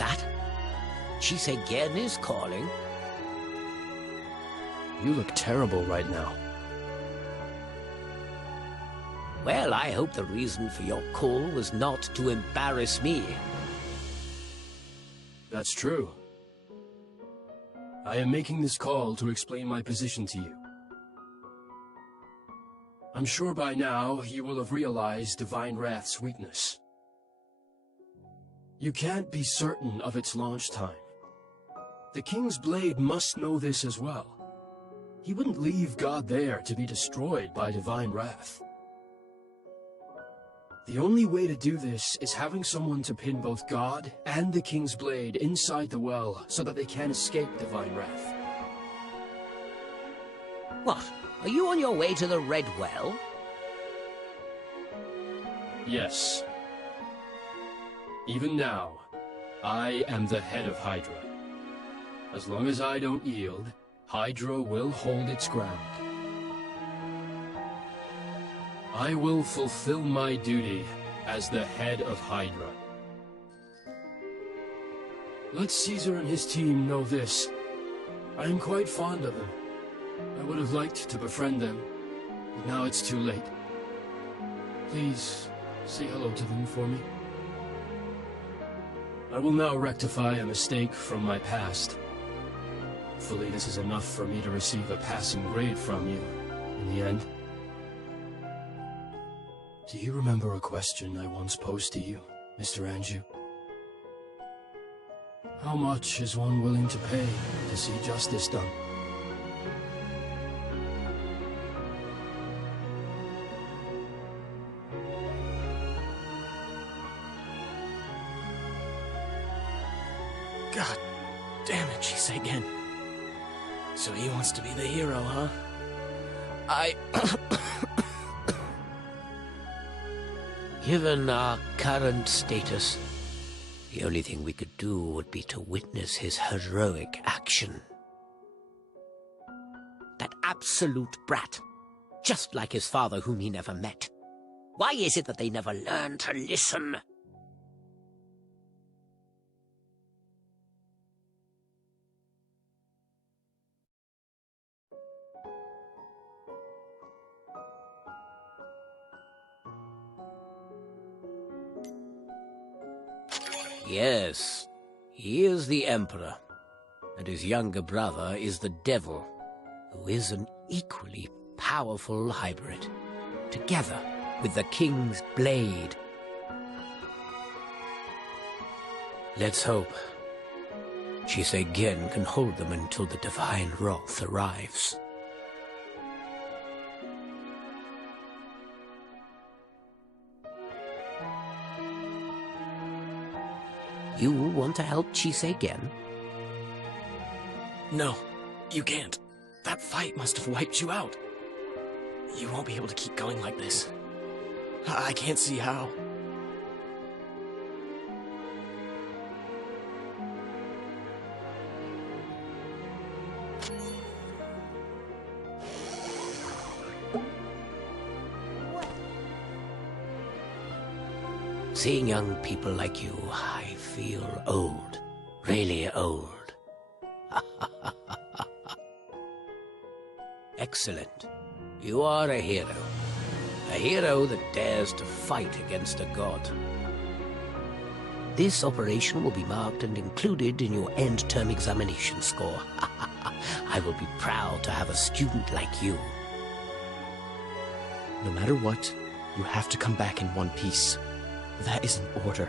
that? Chisegen is calling. You look terrible right now. Well, I hope the reason for your call was not to embarrass me. That's true. I am making this call to explain my position to you. I'm sure by now you will have realized Divine Wrath's weakness. You can't be certain of its launch time. The King's Blade must know this as well. He wouldn't leave God there to be destroyed by Divine Wrath. The only way to do this is having someone to pin both God and the King's Blade inside the well so that they can't escape Divine Wrath. What? Are you on your way to the Red Well? Yes. Even now, I am the head of Hydra. As long as I don't yield, Hydra will hold its ground. I will fulfill my duty as the head of Hydra. Let Caesar and his team know this. I am quite fond of them. I would have liked to befriend them, but now it's too late. Please, say hello to them for me. I will now rectify a mistake from my past. Hopefully this is enough for me to receive a passing grade from you, in the end. Do you remember a question I once posed to you, Mr. Anju? How much is one willing to pay to see justice done? God damn it, Chisegen. So he wants to be the hero, huh? Given our current status, the only thing we could do would be to witness his heroic action. That absolute brat, just like his father whom he never met. Why is it that they never learn to listen? Yes, he is the Emperor, and his younger brother is the Devil, who is an equally powerful hybrid, together with the King's Blade. Let's hope Chisegen can hold them until the Divine Wrath arrives. You want to help Chisegen? No, you can't. That fight must have wiped you out. You won't be able to keep going like this. I can't see how. Seeing young people like you, I feel old. Really old. Excellent. You are a hero. A hero that dares to fight against a god. This operation will be marked and included in your end-term examination score. I will be proud to have a student like you. No matter what, you have to come back in one piece. That is an order.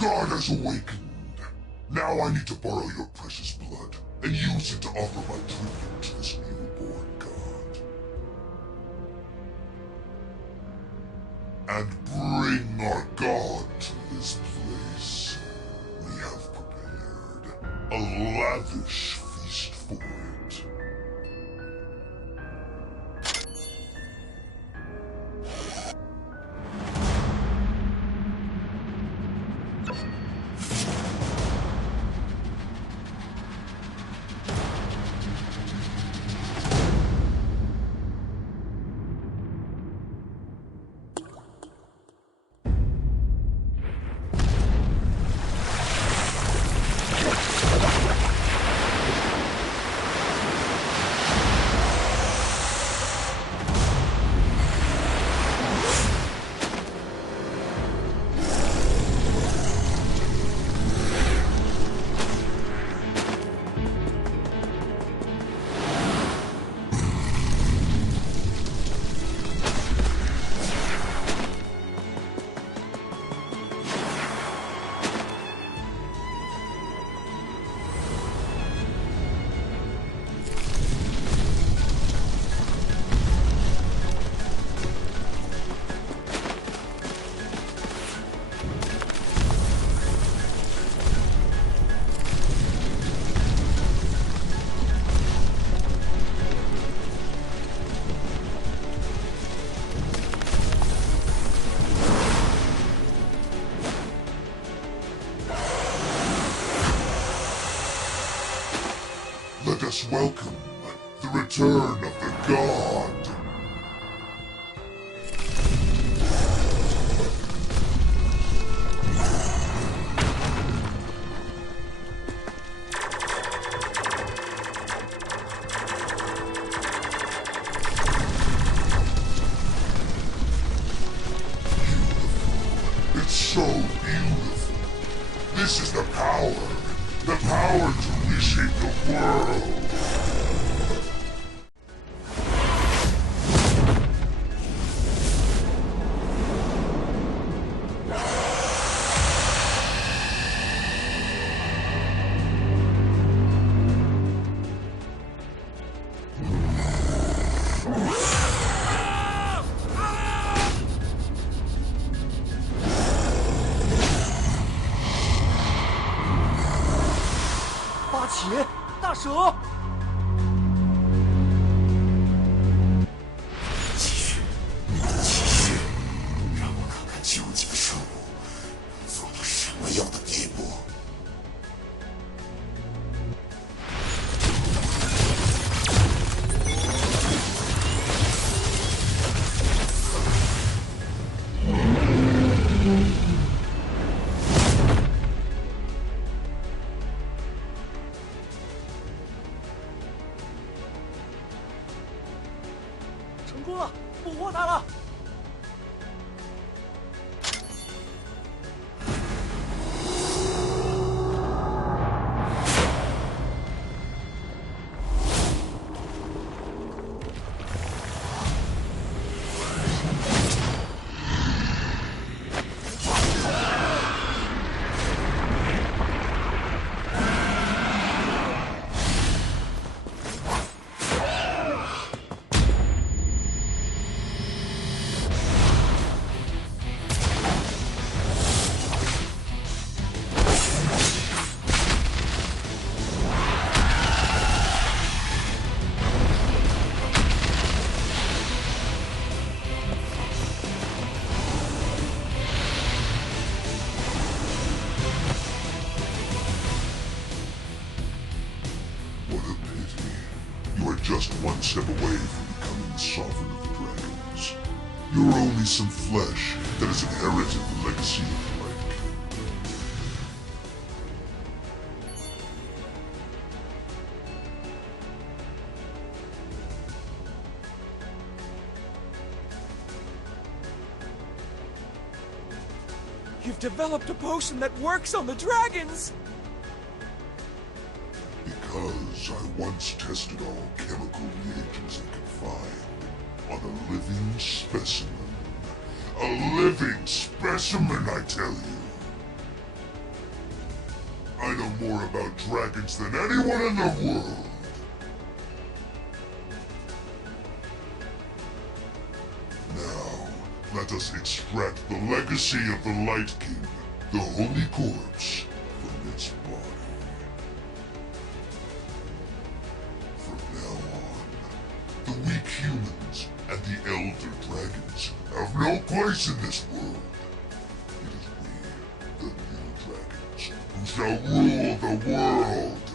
god has awakened. Now I need to borrow your precious blood and use it to offer my tribute to this newborn god. And bring our god to this place. We have prepared a lavish feast for it. Let us welcome the return of the god. Beautiful. It's so beautiful. This is the power to reshape the world.大蛇！继续，让我看看究竟生物做到什么样的地步。成功了，捕获它了！Just one step away from becoming the sovereign of the dragons. You're only some flesh that has inherited the legacy of Blake. You've developed a potion that works on the dragons! Because I once tested all chemical reagents I could find on a living specimen. A living specimen, I tell you. I know more about dragons than anyone in the world. Now, let us extract the legacy of the Light King, the Holy Corpse, from its body. From now on, the weak humans and the Elder Dragons have no place in this world. It is we, the new dragons, who shall rule the world.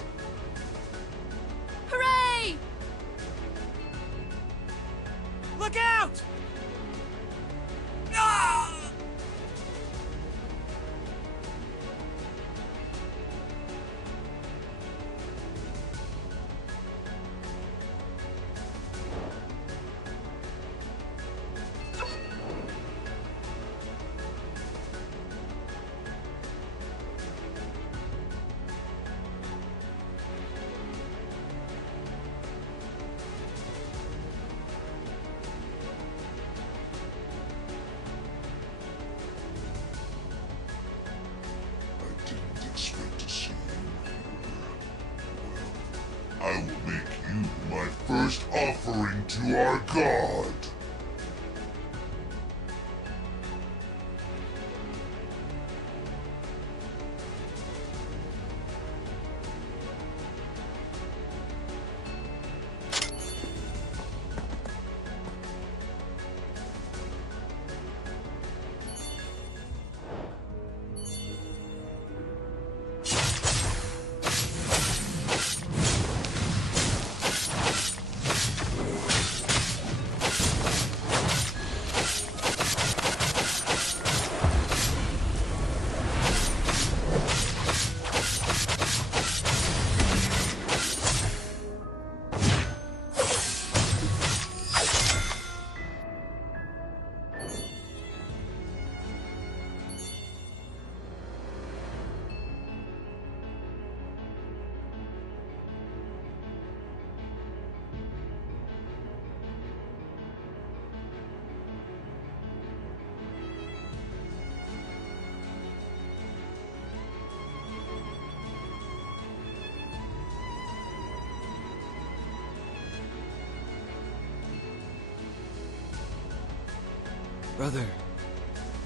Hooray! Look out! Ah! I didn't expect to see you here. Well, I will make you my first offering to our god.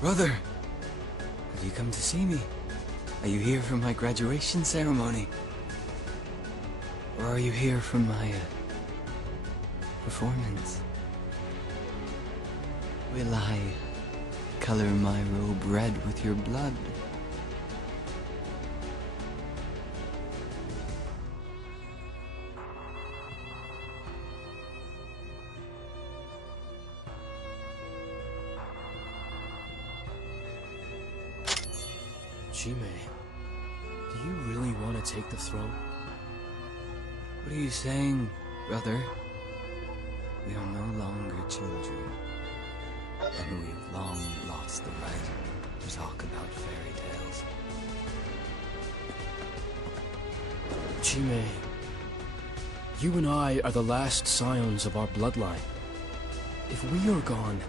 Brother, have you come to see me? Are you here for my graduation ceremony? Or are you here for my, performance? Will I color my robe red with your blood? Chime, do you really want to take the throne? What are you saying, brother? We are no longer children, and we've long lost the right to talk about fairy tales. Chime, you and I are the last scions of our bloodline. If we are gone,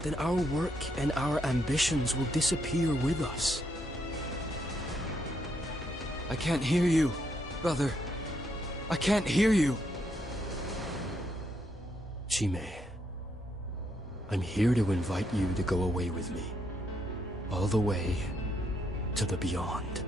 then our work and our ambitions will disappear with us. I can't hear you, brother. I can't hear you. Chime, I'm here to invite you to go away with me. All the way to the beyond.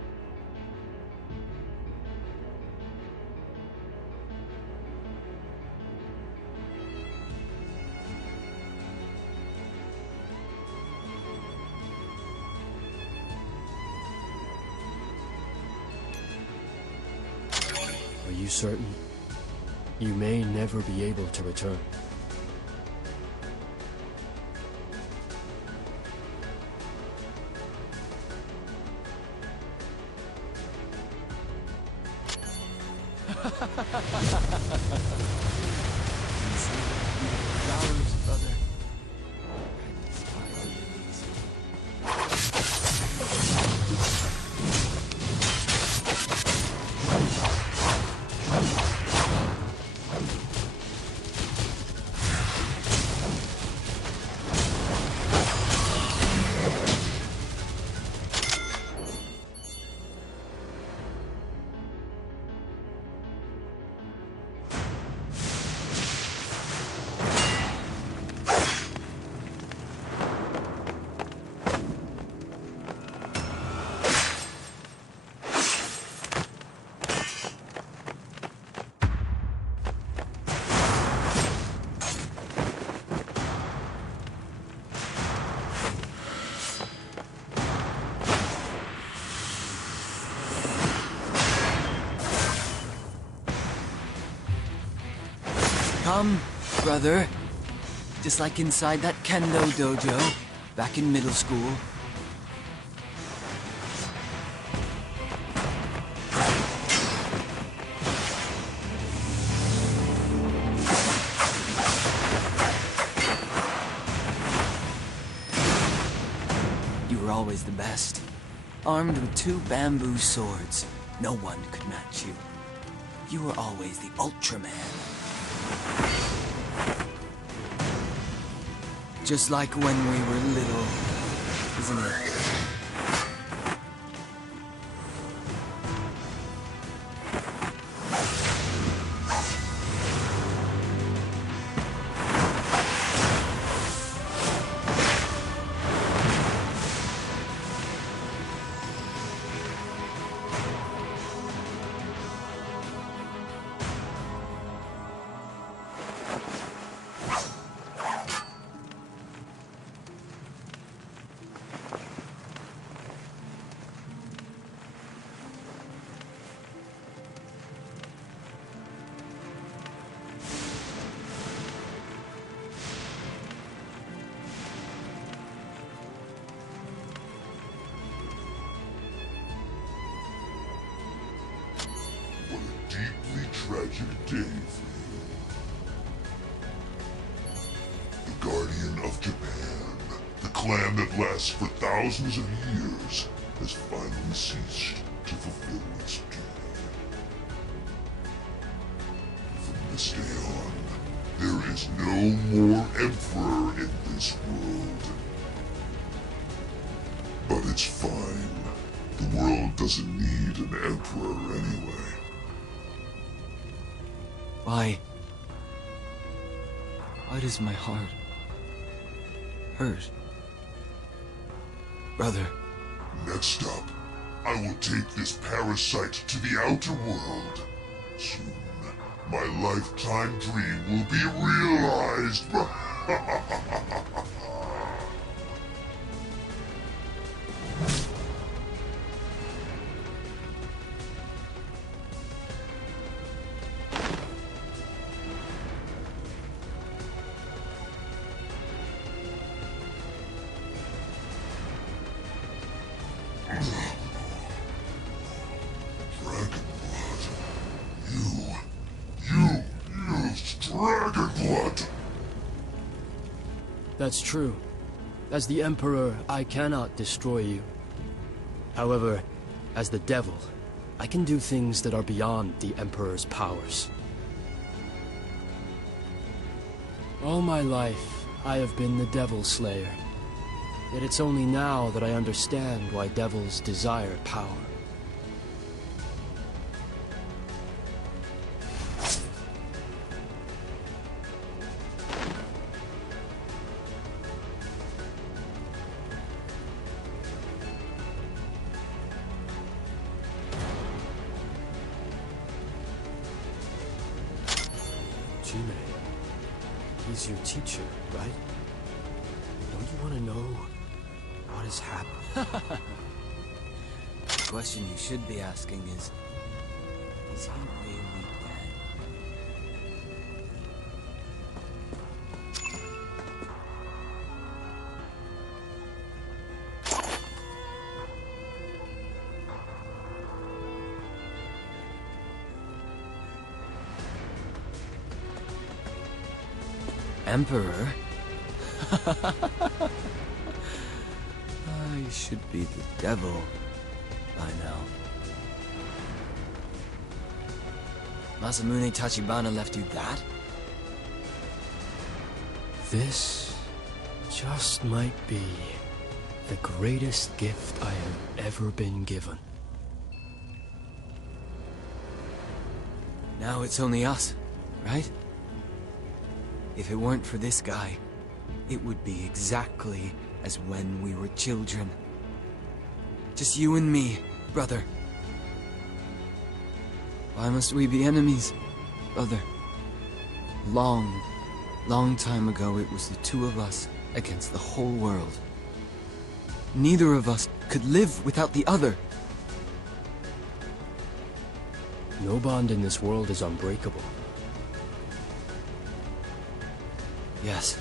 Are you certain? You may never be able to return. Flowers, brother. come, brother. Just like inside that kendo dojo, back in middle school. You were always the best. Armed with 2 bamboo swords, no one could match you. You were always the Ultraman. Just like when we were little, isn't it? Deeply tragic day for you. The Guardian of Japan, the clan that lasts for thousands of years, has finally ceased to fulfill its duty. From this day on, there is no more Emperor in this world. But it's fine. The world doesn't need an Emperor anyway. Why does my heart hurt? Brother. Next up, I will take this parasite to the outer world. Soon, my lifetime dream will be realized. Dragon blood! That's true. As the Emperor, I cannot destroy you. However, as the Devil, I can do things that are beyond the Emperor's powers. All my life, I have been the Devil Slayer. Yet it's only now that I understand why devils desire power. He's your teacher, right? Don't you want to know what has happened? The question you should be asking is he really Emperor? I should be the devil by now. Masamune Tachibana left you that? This just might be the greatest gift I have ever been given. Now it's only us, right? If it weren't for this guy, it would be exactly as when we were children. Just you and me, brother. Why must we be enemies, brother? Long time ago, it was the two of us against the whole world. Neither of us could live without the other. No bond in this world is unbreakable. Yes.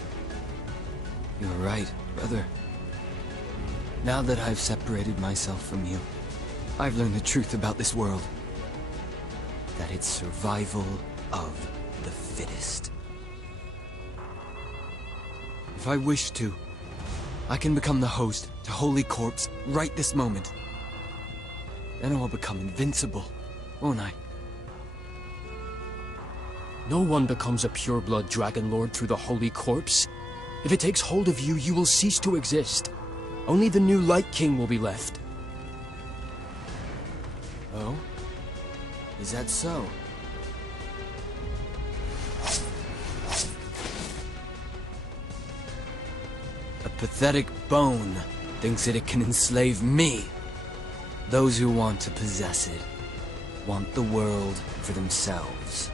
You're right, brother. Now that I've separated myself from you, I've learned the truth about this world. That it's survival of the fittest. If I wish to, I can become the host to Holy Corpse right this moment. Then I'll become invincible, won't I? No one becomes a pure-blood Dragon Lord through the Holy Corpse. If it takes hold of you, you will cease to exist. Only the new Light King will be left. Oh? Is that so? A pathetic bone thinks that it can enslave me. Those who want to possess it want the world for themselves.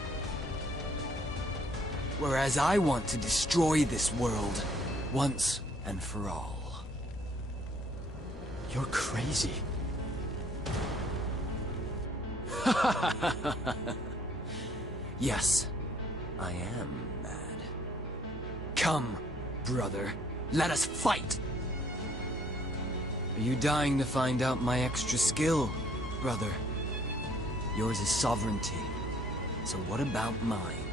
Whereas I want to destroy this world once and for all. You're crazy. Yes, I am mad. Come, brother, let us fight! Are you dying to find out my extra skill, brother? Yours is sovereignty, so what about mine?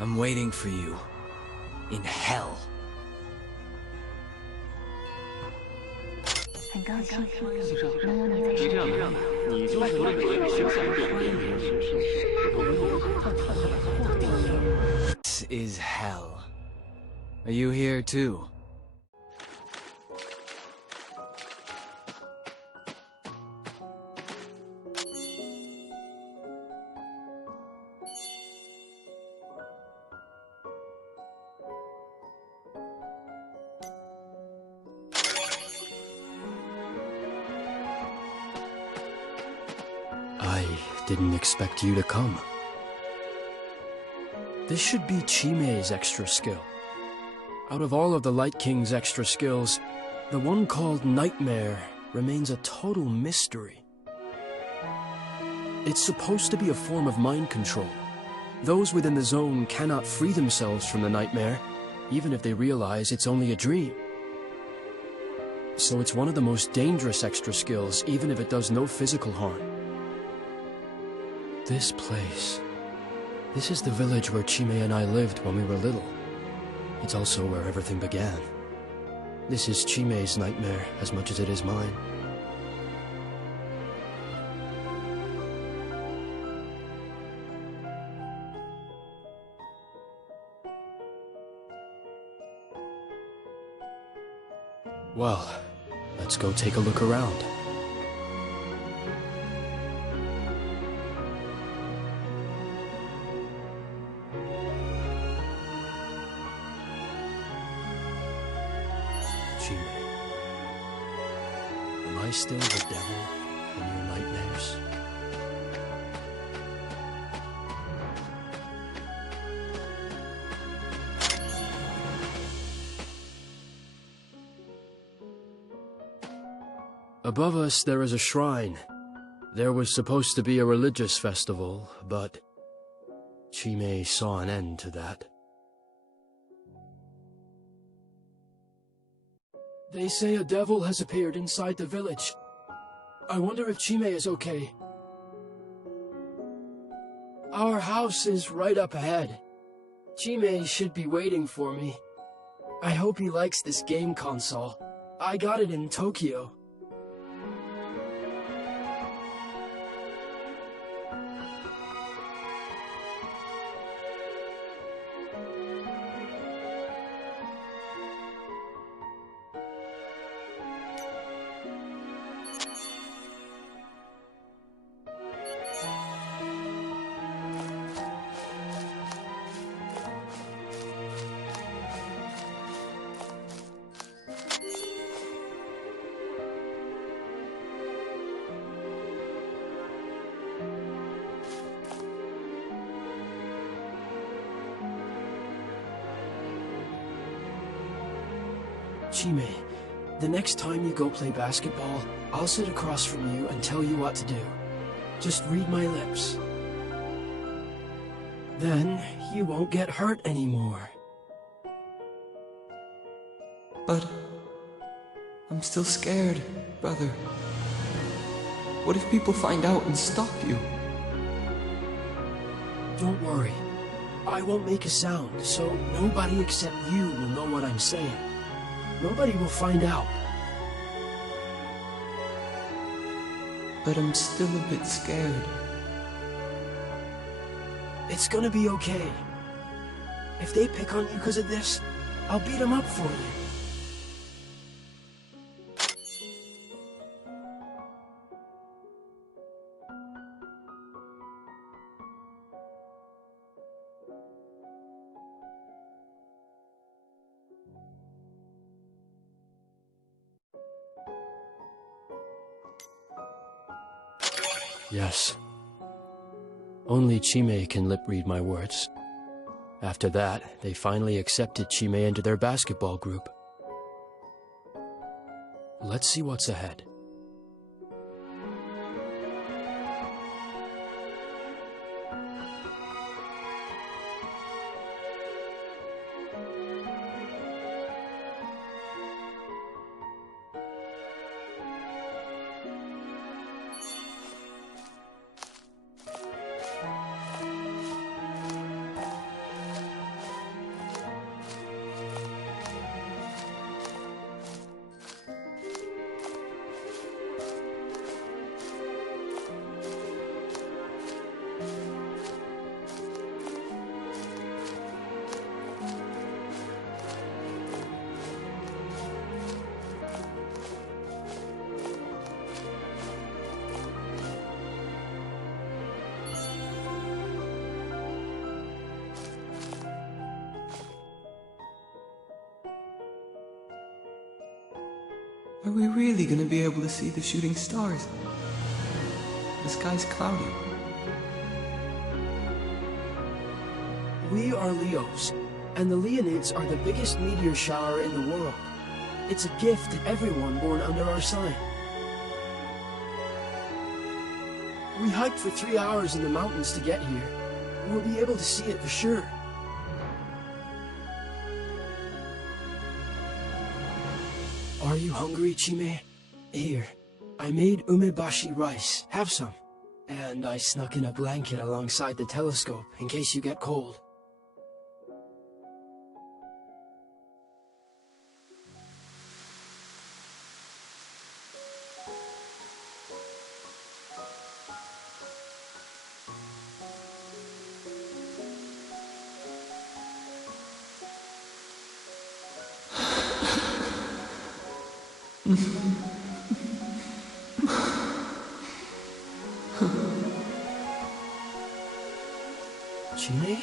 I'm waiting for you. In hell. 很高兴能有你在身边。你就是那个形象变化。 This is hell. Are you here too? I didn't expect you to come. This should be Chimei's extra skill. Out of all of the Light King's extra skills, the one called Nightmare remains a total mystery. It's supposed to be a form of mind control. Those within the zone cannot free themselves from the nightmare, even if they realize it's only a dream. So it's one of the most dangerous extra skills, even if it does no physical harm. This place. This is the village where Chimei and I lived when we were little. It's also where everything began. This is Chimei's nightmare as much as it is mine. Well, let's go take a look around. Chime. Am I still the devil in your nightmares? Above us, there is a shrine. There was supposed to be a religious festival, but Chime saw an end to that. They say a devil has appeared inside the village. I wonder if Chime is okay. Our house is right up ahead. Chime should be waiting for me. I hope he likes this game console. I got it in Tokyo. Chime, the next time you go play basketball, I'll sit across from you and tell you what to do. Just read my lips. Then you won't get hurt anymore. But I'm still scared, brother. What if people find out and stop you? Don't worry. I won't make a sound, so nobody except you will know what I'm saying. Nobody will find out. But I'm still a bit scared. It's gonna be okay. If they pick on you because of this, I'll beat them up for you. Yes. Only Chime can lip-read my words. After that, they finally accepted Chime into their basketball group. Let's see what's ahead. Are we really gonna be able to see the shooting stars? The sky's cloudy. We are Leos, and the Leonids are the biggest meteor shower in the world. It's a gift to everyone born under our sign. We hiked for 3 hours in the mountains to get here. We'll be able to see it for sure. Are you hungry, Chime? Here, I made umebashi rice. Have some. And I snuck in a blanket alongside the telescope in case you get cold. Chime?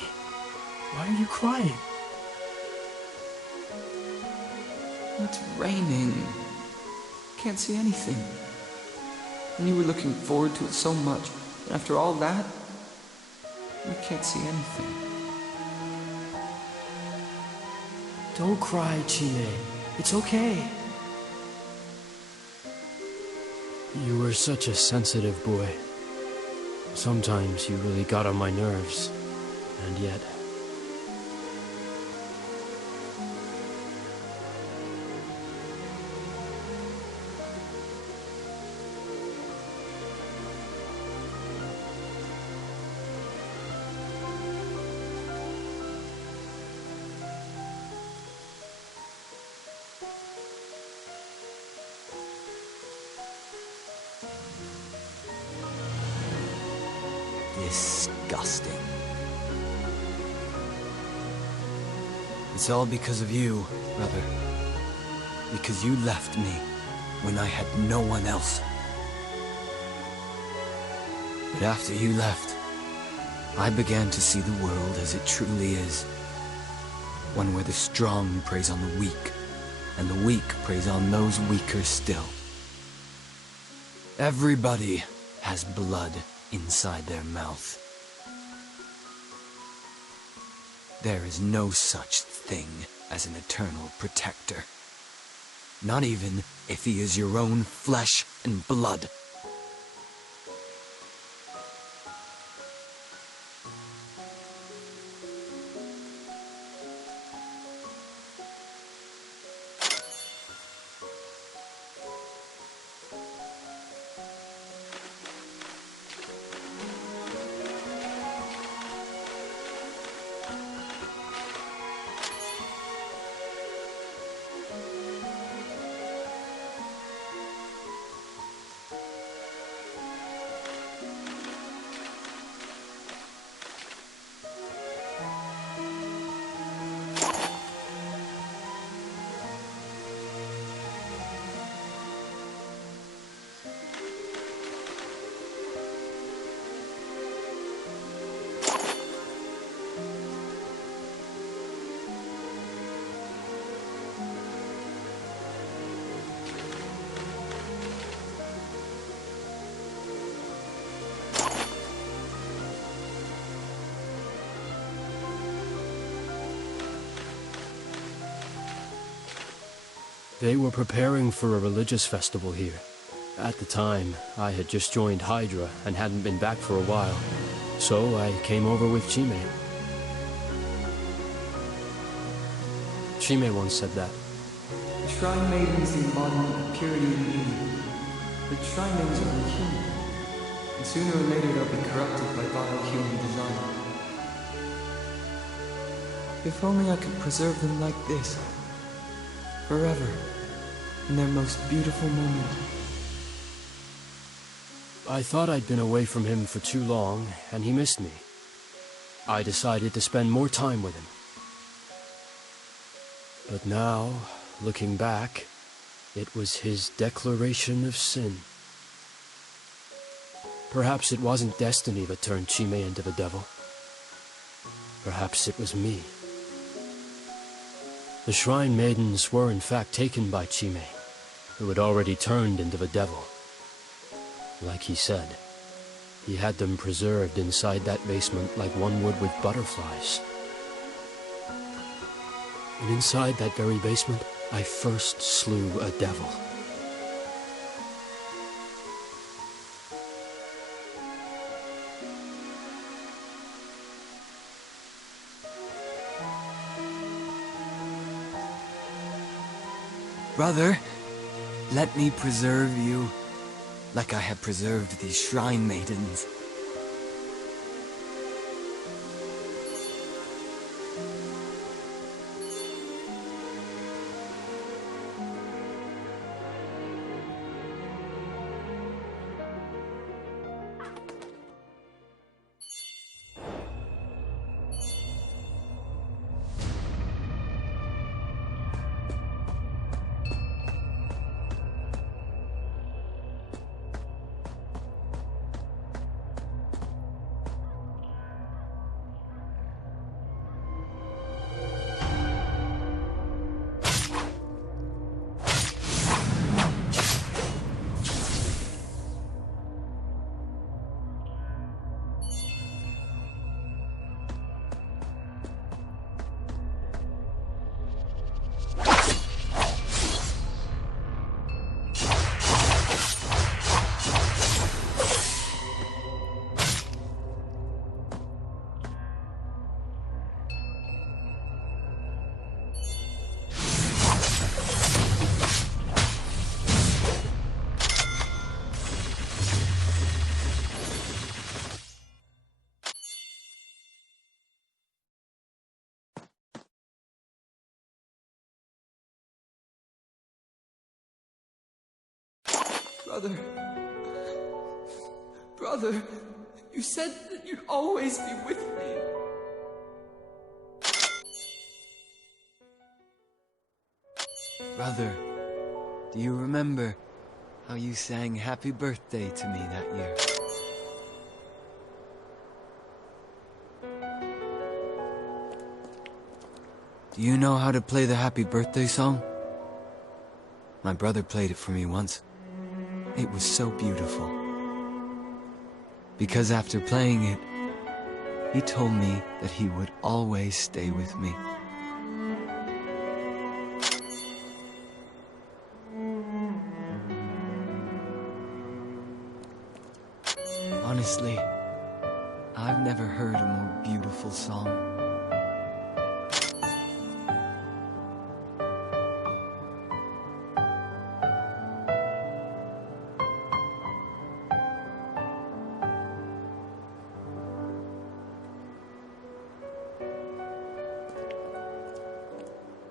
Why are you crying? It's raining. Can't see anything. And you were looking forward to it so much. And after all that, I can't see anything. Don't cry, Chime. It's okay. You were such a sensitive boy. Sometimes you really got on my nerves. And yet... Disgusting. It's all because of you, brother. Because you left me when I had no one else. But after you left, I began to see the world as it truly is. One where the strong preys on the weak, and the weak preys on those weaker still. Everybody has blood inside their mouth. There is no such thing as an eternal protector. Not even if he is your own flesh and blood. They were preparing for a religious festival here. At the time, I had just joined Hydra and hadn't been back for a while, so I came over with Chime. Chime once said that. The Shrine Maiden is the embodiment of purity and beauty. But Shrine Maidens are only human. And sooner or later they'll be corrupted by vile human design. If only I could preserve them like this. Forever. In their most beautiful moment. I thought I'd been away from him for too long, and he missed me. I decided to spend more time with him. But now, looking back, it was his declaration of sin. Perhaps it wasn't destiny that turned Chime into the devil. Perhaps it was me. The Shrine Maidens were in fact taken by Chime, who had already turned into the devil. Like he said, he had them preserved inside that basement like one would with butterflies. And inside that very basement, I first slew a devil. Brother, let me preserve you, like I have preserved these Shrine Maidens. Brother. Brother, you said that you'd always be with me. Brother, do you remember how you sang happy birthday to me that year? Do you know how to play the happy birthday song? My brother played it for me once. It was so beautiful. Because after playing it, he told me that he would always stay with me. Honestly, I've never heard a more beautiful song.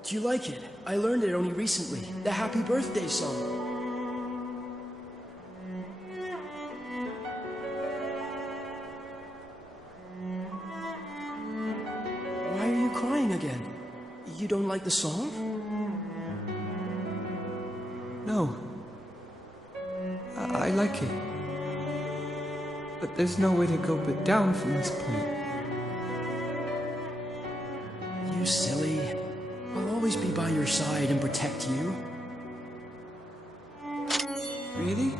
Do you like it? I learned it only recently. The happy birthday song. Why are you crying again? You don't like the song? No. I like it. But there's no way to go but down from this point. You silly. I'll always be by your side and protect you. Really?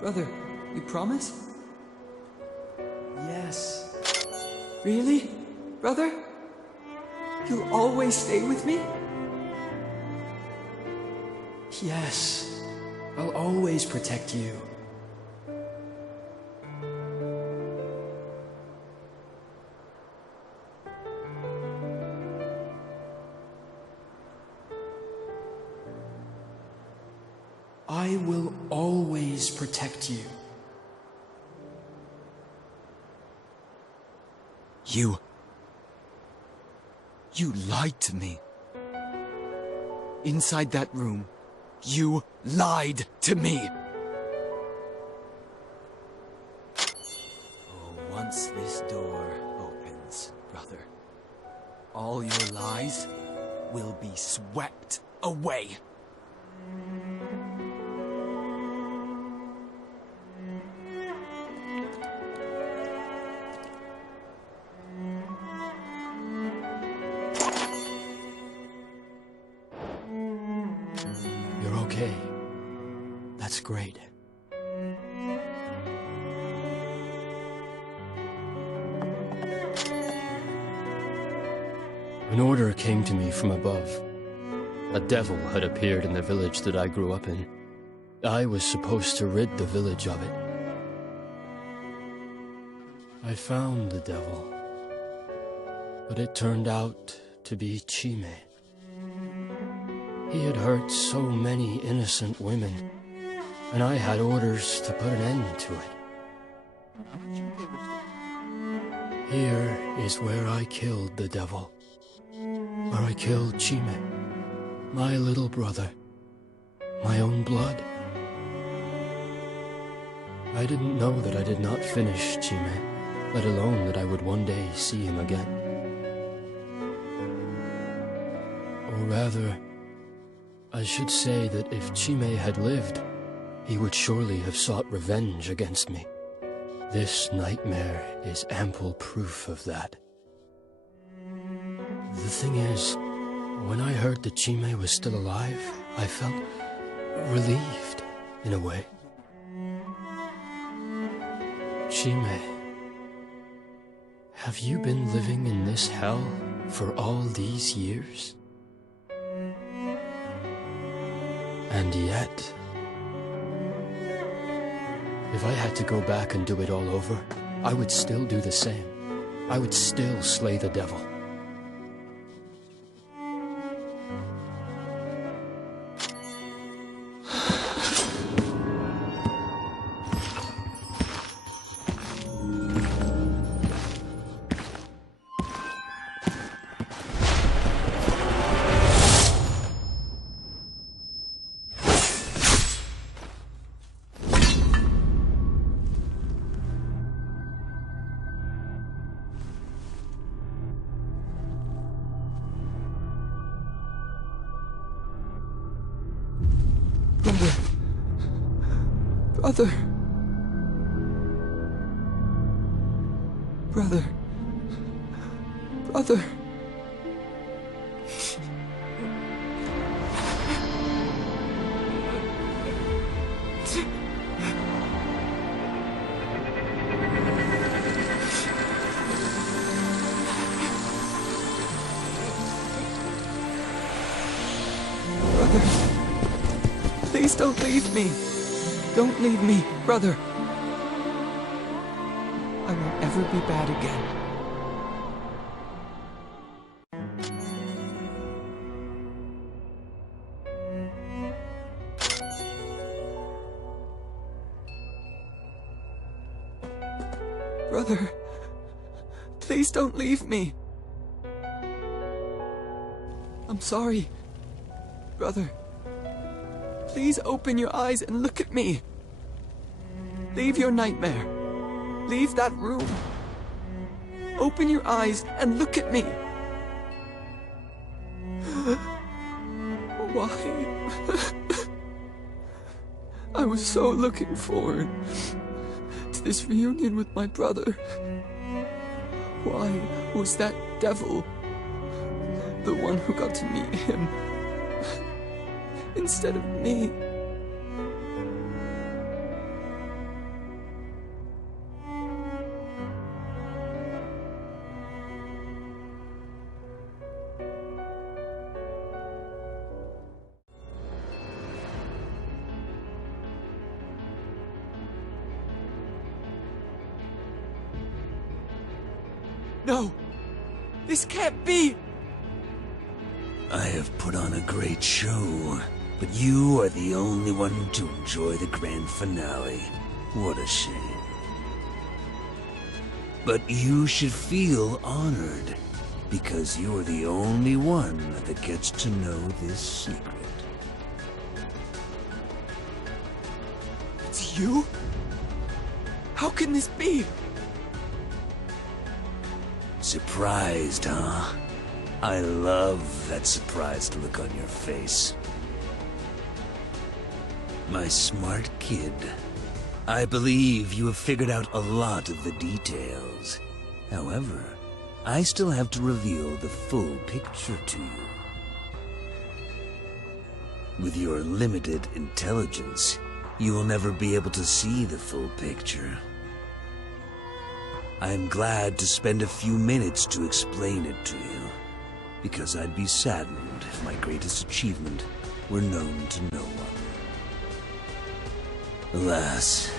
Brother, you promise? Yes. Really? Brother? You'll always stay with me? Yes. I'll always protect you. I will always protect you. You lied to me. Inside that room, you lied to me. Oh, once this door opens, brother, all your lies will be swept away. You're okay. That's great. An order came to me from above. A devil had appeared in the village that I grew up in. I was supposed to rid the village of it. I found the devil, but it turned out to be Chime. He had hurt so many innocent women, and I had orders to put an end to it. Here is where I killed the devil. Where I killed Chime, my little brother, my own blood. I didn't know that I did not finish Chime, let alone that I would one day see him again. Or rather, I should say that if Chime had lived, he would surely have sought revenge against me. This nightmare is ample proof of that. The thing is, when I heard that Chime was still alive, I felt relieved, in a way. Chime, have you been living in this hell for all these years? And yet, if I had to go back and do it all over, I would still do the same. I would still slay the devil. Brother. Brother. Brother. Brother. Please don't leave me. Don't leave me, brother. I won't ever be bad again. Brother, please don't leave me. I'm sorry, brother. Please open your eyes and look at me. Leave your nightmare. Leave that room. Open your eyes and look at me. Why? I was so looking forward to this reunion with my brother. Why was that devil the one who got to meet him instead of me? No! This can't be! I have put on a great show, but you are the only one to enjoy the grand finale. What a shame. But you should feel honored, because you're the only one that gets to know this secret. It's you? How can this be? Surprised, huh? I love that surprised look on your face. My smart kid, I believe you have figured out a lot of the details. However, I still have to reveal the full picture to you. With your limited intelligence, you will never be able to see the full picture. I'm glad to spend a few minutes to explain it to you, because I'd be saddened if my greatest achievement were known to no one. Alas,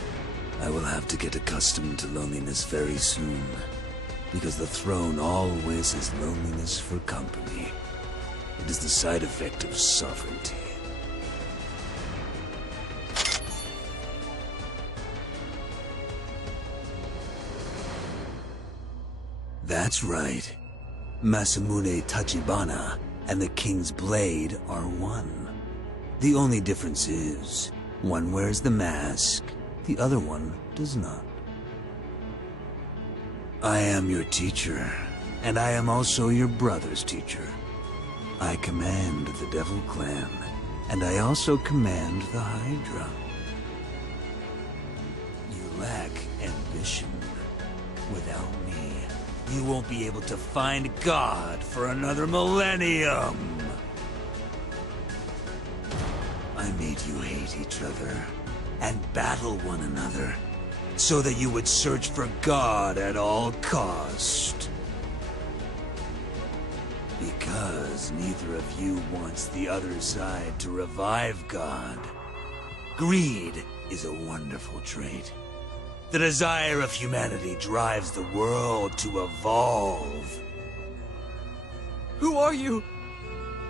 I will have to get accustomed to loneliness very soon, because the throne always has loneliness for company. It is the side effect of sovereignty. That's right. Masamune Tachibana and the King's Blade are one. The only difference is, one wears the mask, the other one does not. I am your teacher, and I am also your brother's teacher. I command the Devil Clan, and I also command the Hydra. You lack ambition. Without me, you won't be able to find God for another millennium. I made you hate each other and battle one another so that you would search for God at all cost. Because neither of you wants the other side to revive God. Greed is a wonderful trait. The desire of humanity drives the world to evolve. Who are you?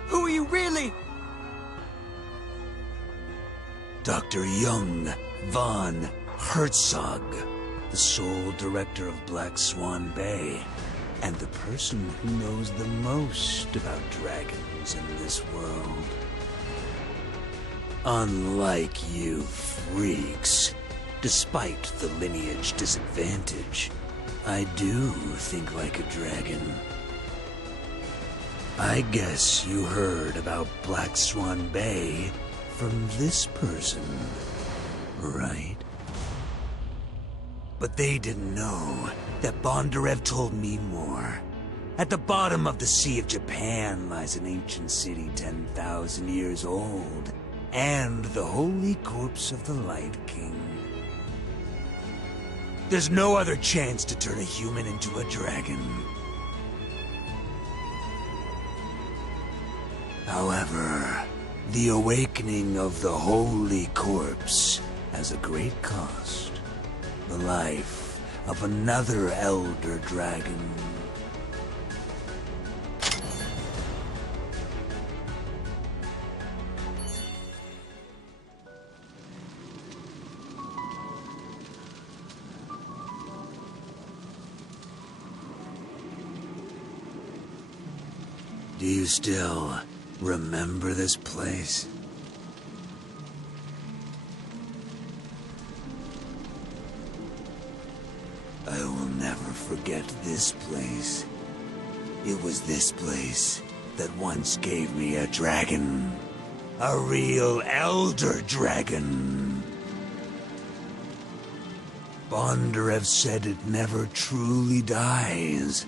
Who are you really? Dr. Jung von Herzog, the sole director of Black Swan Bay, and the person who knows the most about dragons in this world. Unlike you freaks, despite the lineage disadvantage, I do think like a dragon. I guess you heard about Black Swan Bay from this person, right? But they didn't know that Bondarev told me more. At the bottom of the Sea of Japan lies an ancient city 10,000 years old, and the holy corpse of the Light King. There's no other chance to turn a human into a dragon. However, the awakening of the holy corpse has a great cost. The life of another elder dragon. Do you still remember this place? I will never forget this place. It was this place that once gave me a dragon. A real elder dragon. Bondarev said it never truly dies.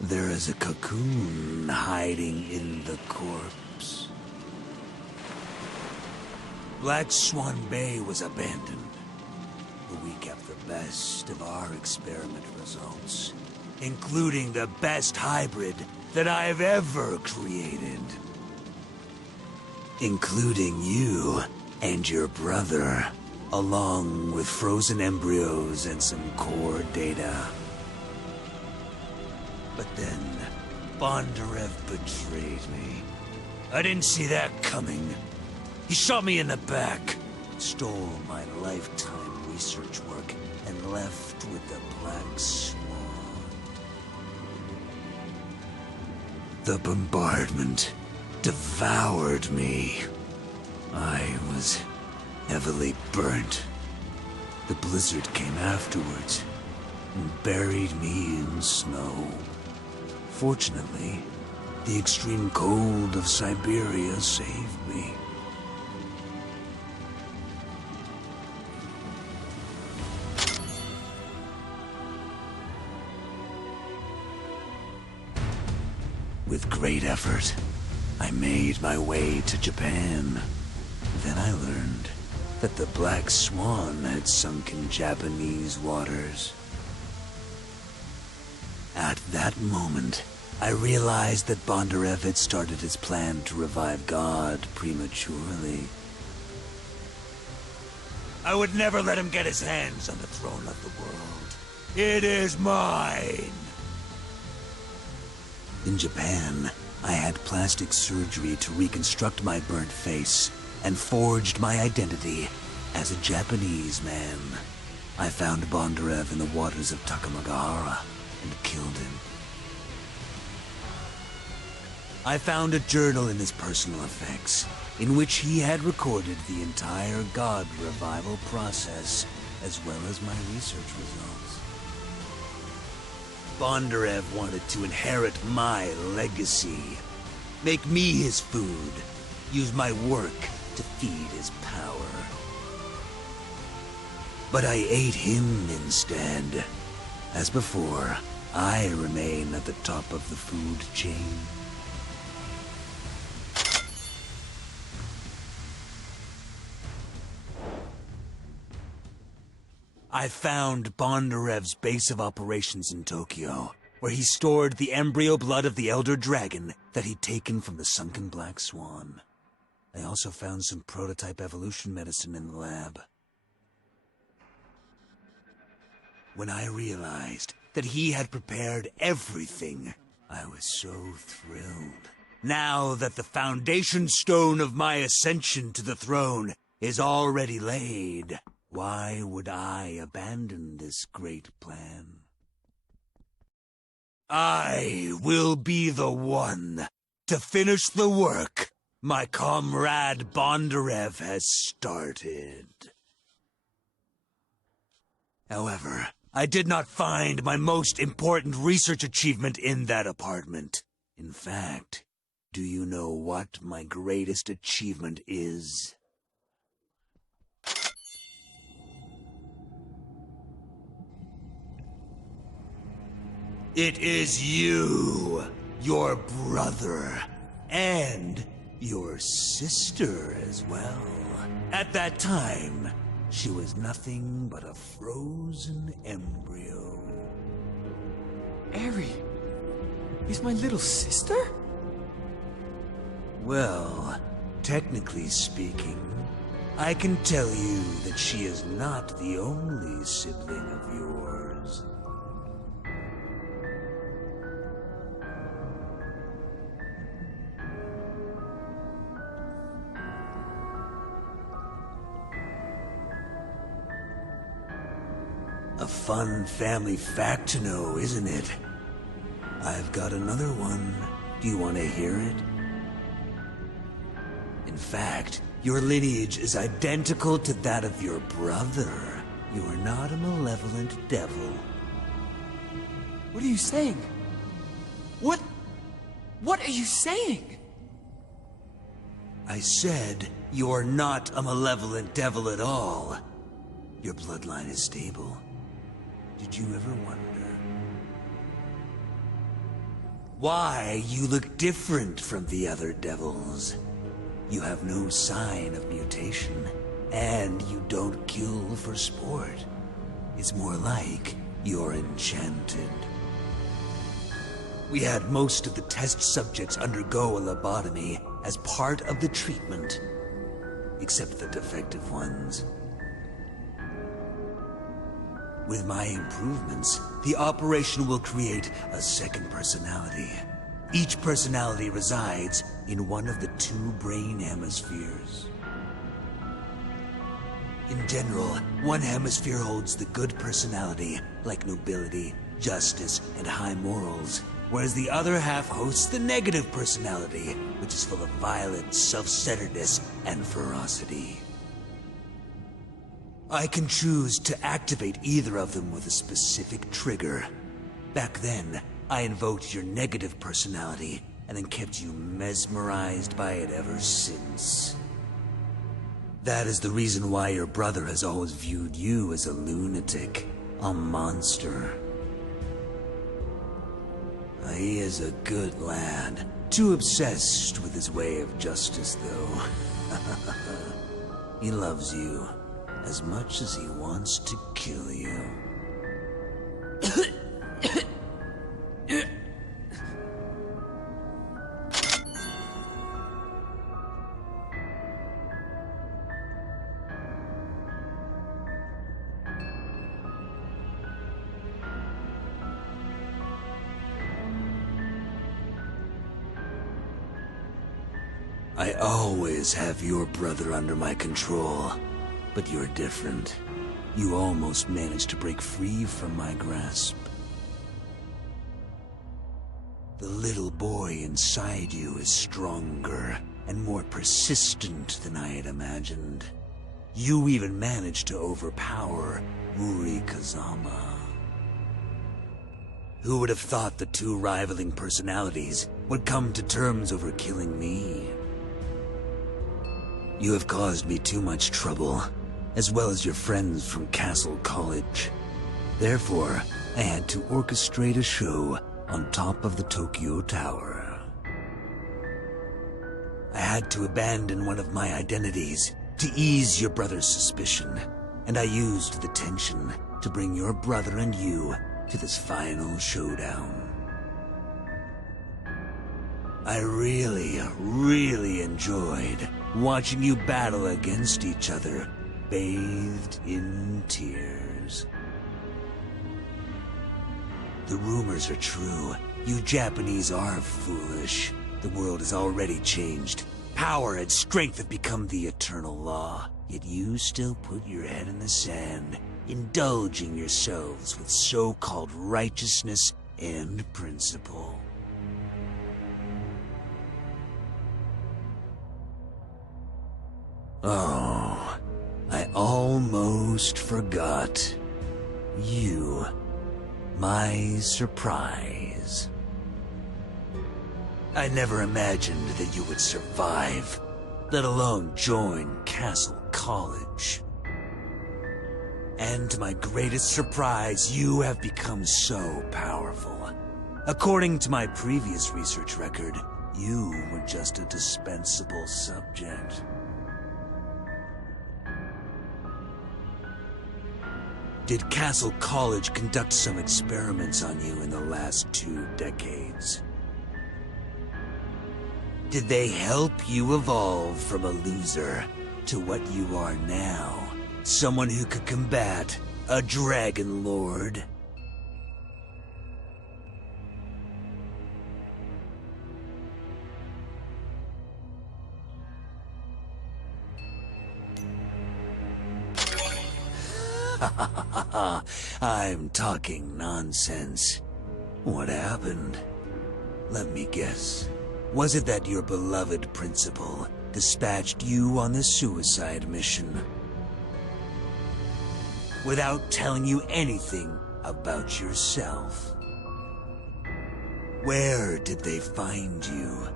There is a cocoon hiding in the corpse. Black Swan Bay was abandoned, but we kept the best of our experiment results, including the best hybrid that I've ever created. Including you and your brother, along with frozen embryos and some core data. But then, Bondarev betrayed me. I didn't see that coming. He shot me in the back, stole my lifetime research work, and left with the Black Swan. The bombardment devoured me. I was heavily burnt. The blizzard came afterwards and buried me in snow. Fortunately, the extreme cold of Siberia saved me. With great effort, I made my way to Japan. Then I learned that the Black Swan had sunk in Japanese waters. At that moment, I realized that Bondarev had started his plan to revive God prematurely. I would never let him get his hands on the throne of the world. It is mine! In Japan, I had plastic surgery to reconstruct my burnt face and forged my identity as a Japanese man. I found Bondarev in the waters of Takamagahara and killed him. I found a journal in his personal effects, in which he had recorded the entire God revival process, as well as my research results. Bondarev wanted to inherit my legacy, make me his food, use my work to feed his power. But I ate him instead. As before, I remain at the top of the food chain. I found Bondarev's base of operations in Tokyo, where he stored the embryo blood of the Elder Dragon that he'd taken from the sunken Black Swan. I also found some prototype evolution medicine in the lab. When I realized that he had prepared everything, I was so thrilled. Now that the foundation stone of my ascension to the throne is already laid, why would I abandon this great plan? I will be the one to finish the work my comrade Bondarev has started. However, I did not find my most important research achievement in that apartment. In fact, do you know what my greatest achievement is? It is you, your brother, and your sister as well. At that time, she was nothing but a frozen embryo. Eri is my little sister? Well, technically speaking, I can tell you that she is not the only sibling of yours. A fun family fact to know, isn't it? I've got another one. Do you want to hear it? In fact, your lineage is identical to that of your brother. You are not a malevolent devil. What are you saying? What are you saying? I said you're not a malevolent devil at all. Your bloodline is stable. Did you ever wonder why you look different from the other devils? You have no sign of mutation, and you don't kill for sport. It's more like you're enchanted. We had most of the test subjects undergo a lobotomy as part of the treatment, except the defective ones. With my improvements, the operation will create a second personality. Each personality resides in one of the 2 brain hemispheres. In general, one hemisphere holds the good personality, like nobility, justice, and high morals, whereas the other half hosts the negative personality, which is full of violence, self-centeredness, and ferocity. I can choose to activate either of them with a specific trigger. Back then, I invoked your negative personality, and then kept you mesmerized by it ever since. That is the reason why your brother has always viewed you as a lunatic, a monster. He is a good lad. Too obsessed with his way of justice, though. He loves you as much as he wants to kill you. I always have your brother under my control, but you're different. You almost managed to break free from my grasp. The little boy inside you is stronger and more persistent than I had imagined. You even managed to overpower Muri Kazama. Who would have thought the 2 rivaling personalities would come to terms over killing me? You have caused me too much trouble, as well as your friends from Castle College. Therefore, I had to orchestrate a show on top of the Tokyo Tower. I had to abandon one of my identities to ease your brother's suspicion, and I used the tension to bring your brother and you to this final showdown. I really enjoyed watching you battle against each other, bathed in tears. The rumors are true. You Japanese are foolish. The world has already changed. Power and strength have become the eternal law. Yet you still put your head in the sand, indulging yourselves with so-called righteousness and principle. Oh, I almost forgot. You, my surprise. I never imagined that you would survive, let alone join Castle College. And to my greatest surprise, you have become so powerful According to my previous research record, you were just a dispensable subject. Did Castle College conduct some experiments on you in the last 2 decades? Did they help you evolve from a loser to what you are now? Someone who could combat a Dragon Lord? I'm talking nonsense. What happened? Let me guess. Was it that your beloved principal dispatched you on the suicide mission without telling you anything about yourself? Where did they find you?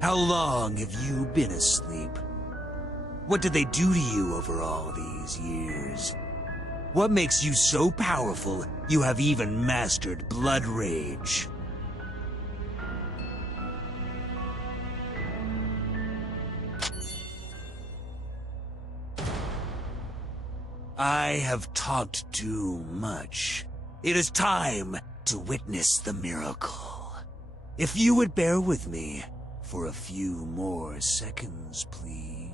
How long have you been asleep? What did they do to you over all these years? What makes you so powerful you have even mastered blood rage? I have talked too much. It is time to witness the miracle. If you would bear with me for a few more seconds, please.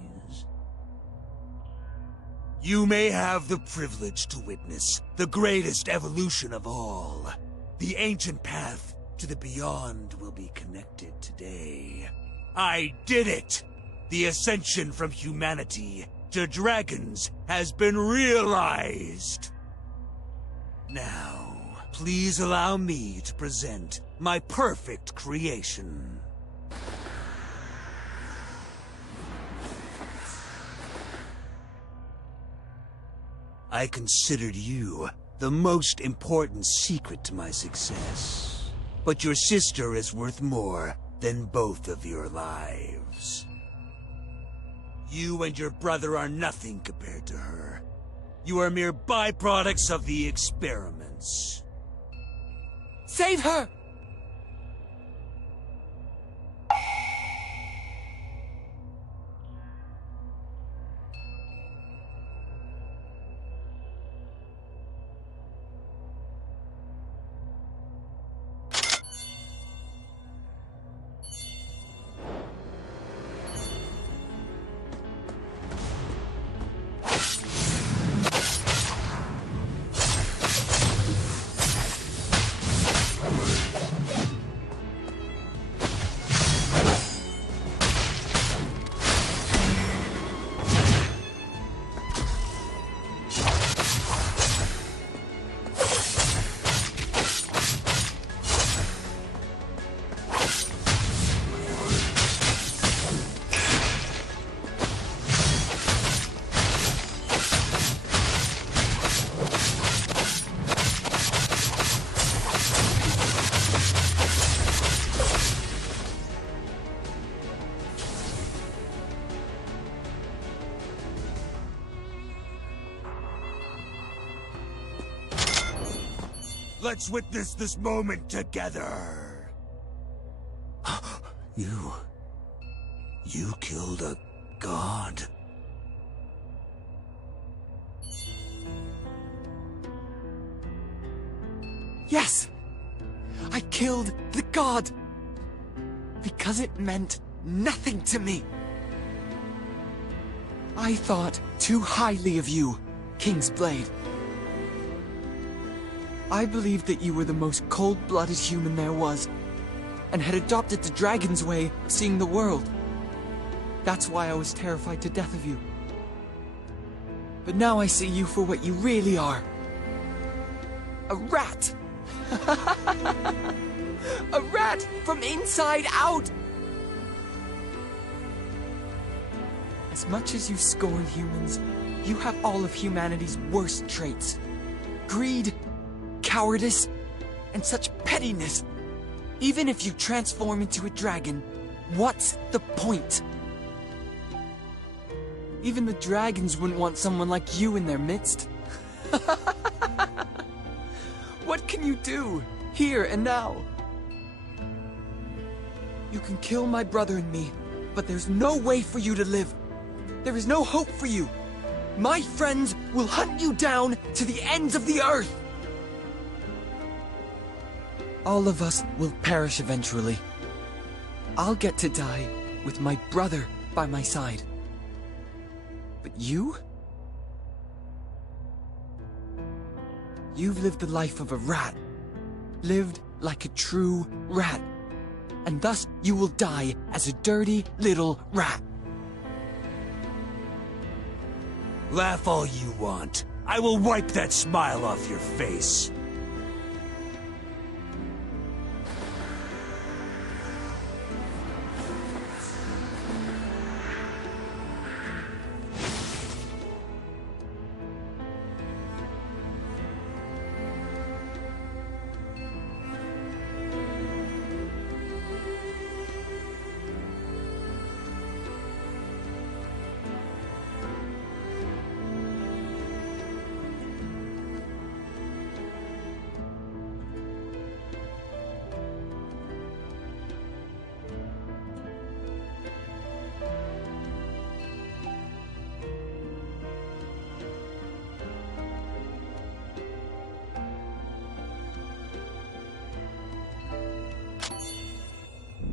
You may have the privilege to witness the greatest evolution of all. The ancient path to the beyond will be connected today. I did it! The ascension from humanity to dragons has been realized! Now, please allow me to present my perfect creation. I considered you the most important secret to my success. But your sister is worth more than both of your lives. You and your brother are nothing compared to her. You are mere byproducts of the experiments. Save her! Let's witness this moment together. You killed a god. Yes! I killed the god! Because it meant nothing to me! I thought too highly of you, King's Blade. I believed that you were the most cold-blooded human there was, and had adopted the dragon's way of seeing the world. That's why I was terrified to death of you. But now I see you for what you really are. A rat! A rat from inside out! As much as you scorn humans, you have all of humanity's worst traits. Greed, cowardice, and such pettiness. Even if you transform into a dragon, what's the point? Even the dragons wouldn't want someone like you in their midst. What can you do, here and now? You can kill my brother and me, but there's no way for you to live. There is no hope for you. My friends will hunt you down to the ends of the earth. All of us will perish eventually. I'll get to die with my brother by my side. But you? You've lived the life of a rat. Lived like a true rat. And thus you will die as a dirty little rat. Laugh all you want. I will wipe that smile off your face.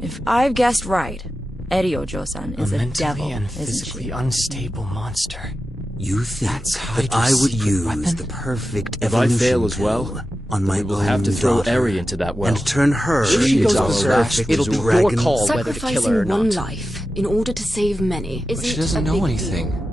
If I've guessed right, Eriojo-san is a devil, and isn't physically she? unstable monster. You think That's that I Hydra's would secret use weapon? the perfect If I evolution fail as pill well, on my we'll own have to throw daughter Eri into that well. and turn her If she into goes a berserk, perfect it'll be your dragon? call whether to kill her or Sacrificing one not. life in order to save many isn't But she doesn't a know big anything. deal.